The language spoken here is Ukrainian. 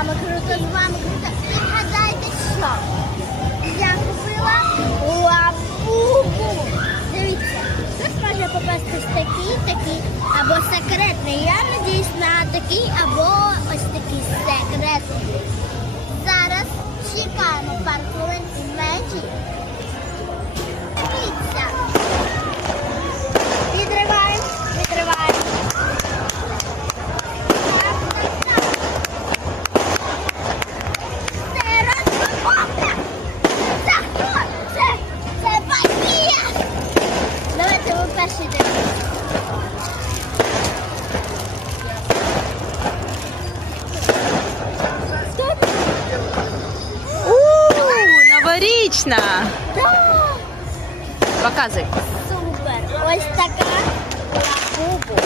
вами круто, з вами круто. Гадайте що? Я купила лапубу. Дивіться, тут може попастись такий, такий або секретний. Я надіюсь на такий або ось такий секретний. Новорічна. Да, Показывай. супер. Ось така лапубу.